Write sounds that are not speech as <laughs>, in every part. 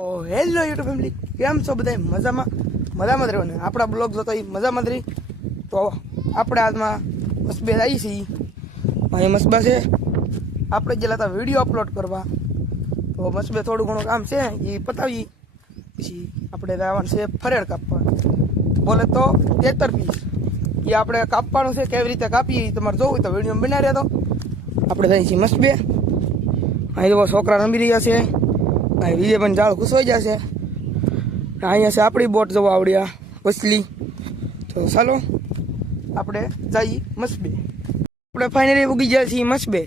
Hello YouTube family કેમ છો બધા મજામાં? મજામાં જ રહેવાનું. આપણા બ્લોગ જોતા એ મજામાં જ રહી. તો આપણે આજમાં મસબે આવી છીએ. અહીં મસબા છે. આપણે જે હતા વીડિયો અપલોડ કરવા. તો મસબે થોડું ઘણું કામ છે. એ પતાવી પછી આપણે રહેવાનું છે ફરેડ કાપવા. બોલે તો તેતર પીસ. એ આપણે કાપવાનું છે, કેવી રીતે કાપીએ તમારે જોવું હોય તો વીડિયો બનાવી રહ્યા તો આપણે જઈએ છીએ મસબે અહીં તો છોકરા રમી રહ્યા છે. વિજય પણ જાળ ઘૂસવાઈ જશે અહીંયા છે આપણી બોટ જવા આવડ્યા વસલી. તો ચાલો આપણે જઈએ મસબે. આપણે ફાઇનલી ઉગી ગયા છીએ મસબે.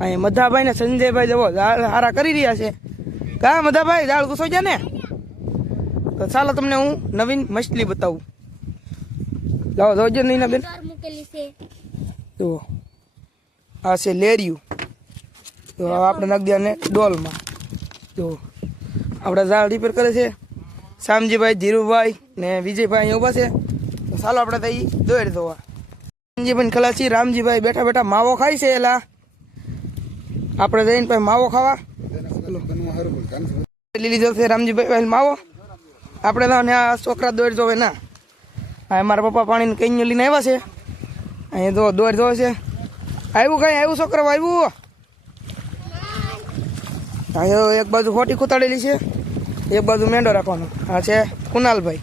અહીંયા મધાભાઈ ને સંજયભાઈ જવો હારા કરી રહ્યા છે. કા મધાભાઈ જાળ ઘૂસવાઈ જાય ને? તો ચાલો તમને હું નવીન મછલી બતાવું. લાવો જોજો નહીં બેન. જુઓ. આ છે લેરિયું. તો આપણે નાખી દે ડોલમાં. જુઓ આપણે ઝાડ રિપેર કરે છે. શામજીભાઈ ધીરુભાઈ ને વિજયભાઈ અહીંયા ઊભા છે. તો ચાલો આપણે તઈ દોડ દોવા શામજીભાઈ ખલાસી રામજીભાઈ બેઠા બેઠા માવો ખાય છે એલા. આપણે જઈને પછી માવો ખાવા. લીધો છે રામજીભાઈ માવો. આપણે તો આ છોકરા દોડ જોવે ના. હા મારા પપ્પા પાણીને કઈ લઈને આવ્યા છે. અહીંયા જો દોડ જોવે છે. આવ્યું કઈ? આવ્યું છોકરો આવ્યું? અહીંયા એક બાજુ ખોટી કૂતાડેલી છે, એક બાજુ મેંડો રાખવાનો. આ છે કુનાલભાઈ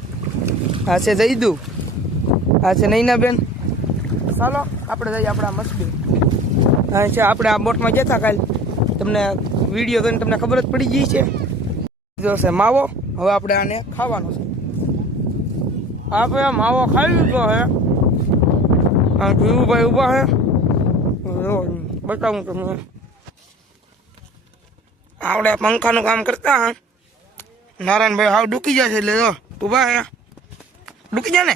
આ છે જઈદુ આ છે નૈનાબેન. ચાલો, આપણે જઈએ આપણા મસ્તી હા છે આપણે આ બોટમાં જતા કાલ. તમને વીડિયો જોઈને તમને ખબર જ પડી ગઈ છે. જો માવો, હવે આપણે આને ખાવાનો છે. આપણે માવો ખાઈ લીધો હે. આ ધીરુભાઈ ઊભા હે. બતાવું તમને. આપણે પંખાનું કામ કરતા હા. નારાયણભાઈ હાવ ડૂકી જશે એટલે જો ઊભા હે ડૂકી જાય ને?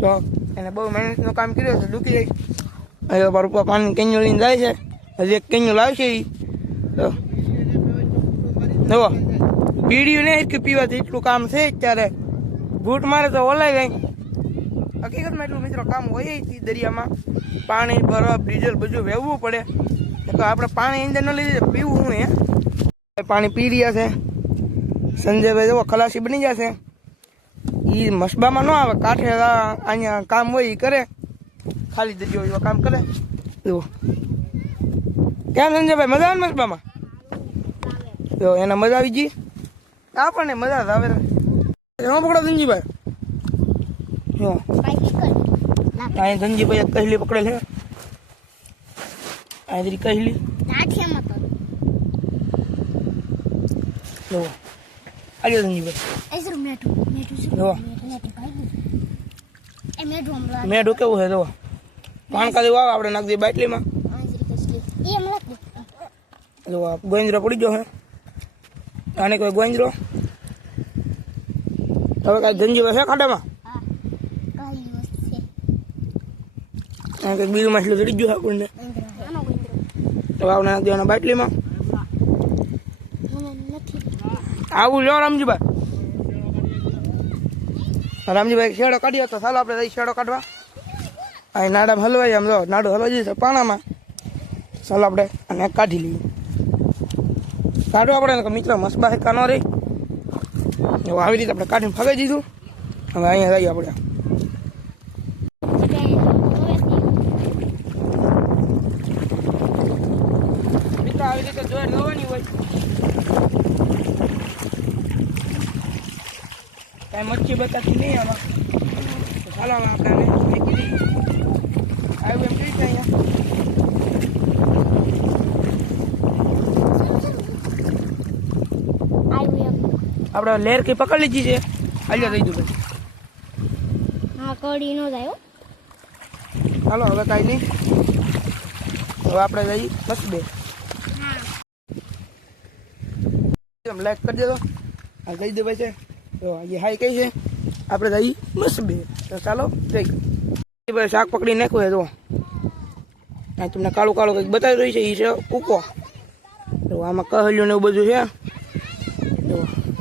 તો એને બહુ મહેનતનું કામ કર્યું છે ડૂકી જાય હવે મારું પપ્પા પાણી કેન્યુ લઈને જાય છે હજી એક કેન્યુ લાવશે એ તો જુઓ પીડ્યું નહીં કે પીવાથી એટલું કામ છે અત્યારે. બૂટ મારે તો ઓલાય જાય હકીકતમાં એટલું મિત્રો કામ હોય દરિયામાં. પાણી બરફ ડીઝલ બધું વહેવું પડે. આપણે પાણી અંદર ન લીધે પીવું હું એ? પાણી પી રહ્યા છે. સંજયભાઈ જેવો ખલાસી બની જશે એ મસબામાં ન આવે કાંઠે અહીંયા કામ હોય એ કરે. ખાલી જગ્યા એવા કામ કરે. જુઓ. કેમ સંજયભાઈ મજા આવે મસબામાં? જો એને મજા આવી ગઈ. આપણને મજા જ આવે. એમાં પકડો સંજીભાઈ કર અહીં ધનજીભાઈ કહેલી પકડે છે. અહીં કહી કહેલી નાઠિયામાં તો. જુઓ આવ્યો ધનજીભાઈ એ મેઠું મેઠું મેઠું કેવું છે જુઓ પાણ કાઢી વાવ આપણે નાખી દઈએ બાટલીમાં. જ ગોંજરો પડી ગયો હે. આને કોઈ ગોંજરો? હવે કાંઈ ધનજીભાઈ છે ખાડામાં? આ બીજું માછલું ચડી ગયું આપણને. નાખી દેવાના બાટલીમાં. આવું લ્યો રામજીભાઈ. રામજીભાઈ શેડો કાઢ્યો તો ચાલો આપણે શેડો કાઢવા. અહીં નાડામ હલવાઈ આમ જો, નાડું હલવાઈ જશે પાણામાં. ચાલો આપણે અને કાઢી લઈએ. કાઢો આપણે મિત્ર મસ્ત બહાર કાનો રહી આવી રીતે આપણે કાઢીને ફગાઈ દીધું. હવે અહીંયા જઈએ આપણે મિત્ર આવી રીતે જોઈ લેવાની હોય કાંઈ મચ્છી બતાતી નહીં આમાં. તો ચાલો હવે આપણે આને દઈએ આવ્યું એમ કઈ છે અહીંયા? આપણે લેર કઈ પકડી લીધી છે? હાલ્યો દઈ દઉં હા કડી નો જાય હો. ચાલો હવે કાંઈ નહીં. હવે આપણે જઈ બસ બે. લાઈક કરી દેજો. આ દઈ દે ભાઈ છે તો હાઈ કઈ છે, આપણે જઈએ મસ્ત બે. તો ચાલો, જઈ. ભાઈ શાક પકડી નાખ્યું છે તો આ તમને કાળું કાળું કંઈક બતાવી રહ્યું છે એ છે કૂકો તો આમાં કહલ્યું ને એવું બધું છે. તો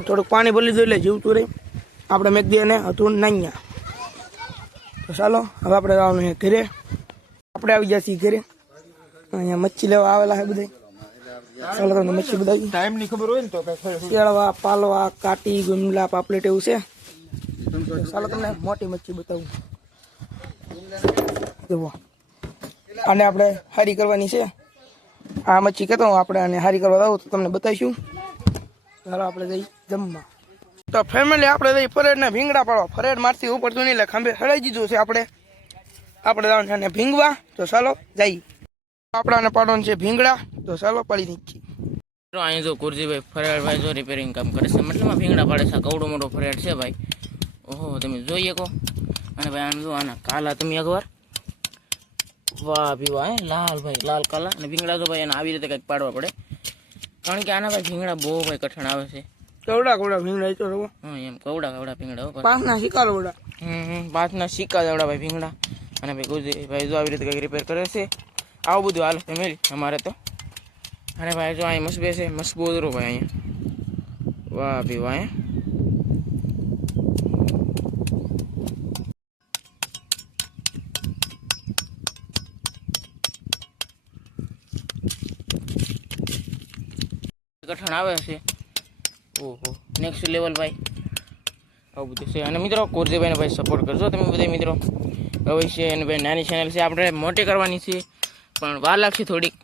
થોડુંક પાણી ભરી લીધું એટલે જીવતું રહી. આપણે મેં દે ને હતું નાન્યા તો ચાલો, હવે આપણે આવવાનું ઘરે. આપણે આવી છીએ ઘરે. અહીંયા મચ્છી લેવા આવેલા છે બધા તમને મચ્છી બધા ટાઈમની ખબર હોય ને તો કેળવા પાલવા કાટી ગુમલા પાપલેટ એવું છે. ચાલો તમને મોટી મચ્છી બતાવું. જુઓ. આને આપણે હારી કરવાની છે. આ મચ્છી કહેતો હું આપણે આને હારી કરવા દઉં તો તમને બતાવીશું. ચાલો આપણે જઈ જમવા. તો ફેમિલી આપણે જઈ ફરેડ ને ભીંગડા પાડવા. ફરેડ મારથી ઉપર તો નહીં લે ખંભે હળાઈ દીધું છે આપણે. આપણે જવાનું છે ભીંગવા. તો ચાલો જઈ આપણાને પાડવાનું છે ભીંગડા તો ચાલો પાડી નીકળી અહીં જો કુરજીભાઈ ફરિયાળભાઈ જો રિપેરિંગ કામ કરે છે. મતલબ ભીંગડા પાડે છે. કવડો મોટો ફરિયાળ છે ભાઈ. ઓહો તમે જોઈએ કહો અને ભાઈ આમ જો આના કાલા તમે એકવાર વાહ ભી વાહ લાલ ભાઈ લાલ કાલા. અને ભીંગડા તો ભાઈ એને આવી રીતે કંઈક પાડવા પડે. કારણ કે આના ભાઈ ભીંગડા બહુ ભાઈ કઠણ આવે છે. કવડા કવડા ભીંગડા એ તો રહો હા એમ કવડા કવડા ભીંગડા. પાંચના શિકાર વડા. હમ હમ પાંચના શિકાર વડા ભાઈ ભીંગડા. અને ભાઈ કુરજી ભાઈ જો આવી રીતે કંઈક રિપેર કરે છે. આવું બધું હાલ ફેમિલી અમારે તો. અને ભાઈ જો અહીં મસ્બે છે મસ્બોદરો ભાઈ અહીંયા. વાહ ભી વાહ, હે. કઠણ આવે છે. ઓહો નેક્સ્ટ લેવલ ભાઈ. આવું બધું છે. અને મિત્રો, કોરજીભાઈને ભાઈ સપોર્ટ કરજો તમે બધા મિત્રો. અવશ્ય અને ભાઈ નાની ચેનલ છે. આપણે મોટી કરવાની છે. પણ વાર લાગશે થોડીક.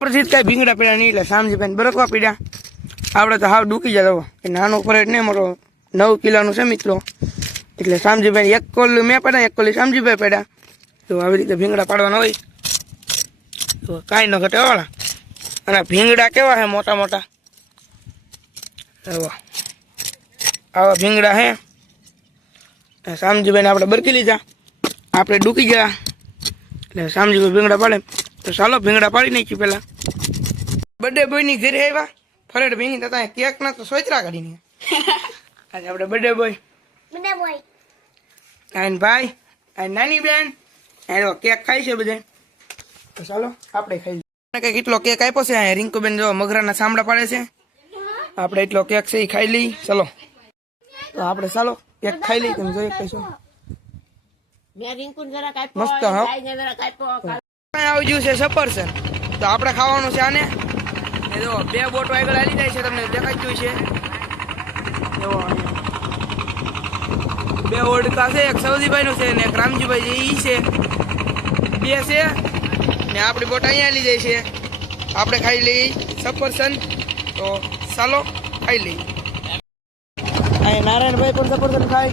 પ્રસિદ્ધ કઈ ભીંગડા પીડા નહીં, એટલે સામજી બેન બરકવા પડ્યા. આપણે તો હાવ ડૂકી જતો કે નાનો ફરેટ નહીં મોટો નવ કિલોનું છે મિત્રો. એટલે શામજીભાઈ એક કોલ મેં પડ્યા, એક કોલી સામજીભાઈ પડ્યા. તો આવી રીતે ભીંગડા પાડવાના હોય, તો કાંઈ ન ઘટે વાળા. અને ભીંગડા કેવા છે મોટા મોટા? એવા આવા ભીંગડા હે. શામજીભાઈને આપણે બરકી લીધા. આપણે ડૂકી ગયા. એટલે સામજીભાઈ ભીંગડા પાડે. તો ચાલો ભીંગડા પાડી નાખી પેલા બર્થડે બોયની ઘરે આવ્યા. ફરેડ ભીંગી તો ત્યાં કેક ના તો સોચરા કાઢીને. આજે આપણે બર્થડે બોય બર્થડે બોય આઈન ભાઈ આઈન નાની બેન એનો કેક ખાય છે બધે. તો ચાલો આપણે ખાઈ કંઈક એટલો કેક આપ્યો છે અહીંયા રિંકુબેન જો મગરાના સાંભળા પાડે છે. આપણે એટલો કેક છે એ ખાઈ લઈ ચલો. તો આપણે ચાલો કેક ખાઈ લઈ તમે જોઈ કહીશું મસ્ત હા. અહીં આવી ગયું છે સફરસન તો આપણે ખાવાનું છે આને. એ જો બે બોટો આગળ આવી જાય છે તમને દેખાતું છે. જો અહીંયા. બે ઓડકા છે એક સૌદીભાઈ નું છે ને એક રામજીભાઈ જે ઈ છે. બે છે. ને આપણી બોટ અહીંયા આવી જાય છે. આપણે ખાઈ લઈ સફરસન તો ચાલો ખાઈ લઈ નારાયણભાઈ પણ સફરસન ખાય.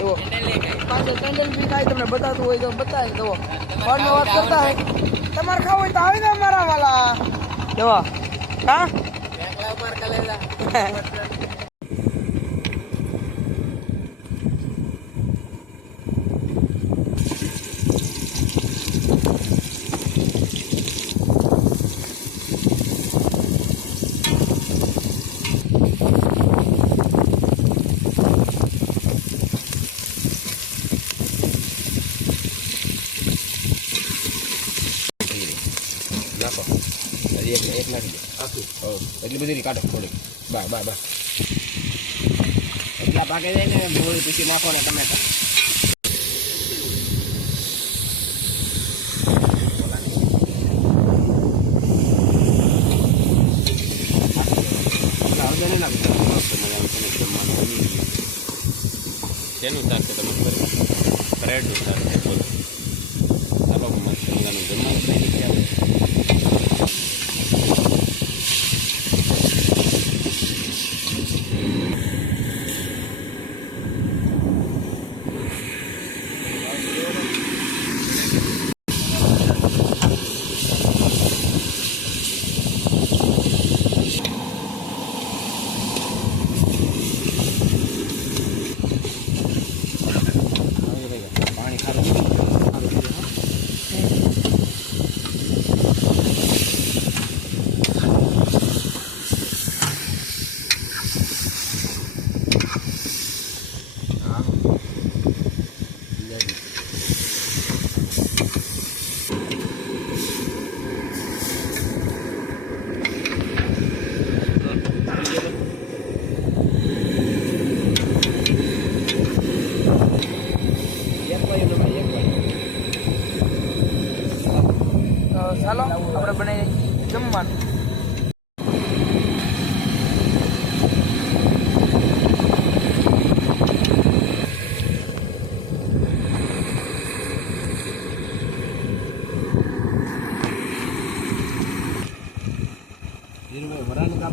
એવો પાછળ કેન્ડલ બી થાય તમને બતાતું હોય તો બતાવી ફળનો વાત કરતા હોય તમારે ખાવું હોય તો આવી જાવ મારા વાલા. જવા હા? <laughs> હજી એક એક નાખી દો આખું હો એટલી બધી કાઢો થોડી બા બા બા એટલા પાકે જાય ને ભૂલ પછી નાખો ને ટમેટા શેનું શાક છે તમે ખબર ફ્રેડનું શાક છે ચાલો આપણે બનાવી જમવાનું.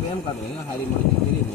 એમ કાઢો હારી મળી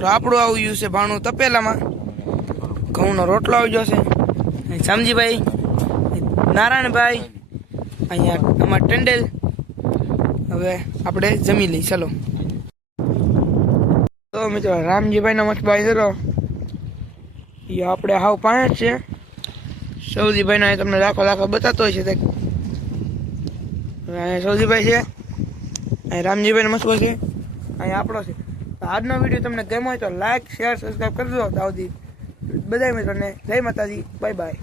તો આપણું આવી ગયું છે ભાણું તપેલામાં. ઘઉંનો રોટલો આવી ગયો છે. અહીં શામજીભાઈ, નારાયણભાઈ, અહીંયા અમાર ટંડેલ. હવે આપણે જમી લઈ ચાલો. તો મિત્રો, રામજીભાઈનો મઠભાઈ જરો એ આપણે હાવ પાંચ છે. સૌદીભાઈનો અહીં તમને લાખો લાખો બતાતો હોય છે તે. અહીંયા સૌજીભાઈ છે. અહીં રામજીભાઈનો મસ્કો છે. અહીંયા આપણો છે. તો આજનો વીડિયો તમને ગમ્યો હોય તો લાઈક શેર સબસ્ક્રાઈબ કરજો. દો તો આવતી બધા મિત્રોને. જય માતાજી. Bye bye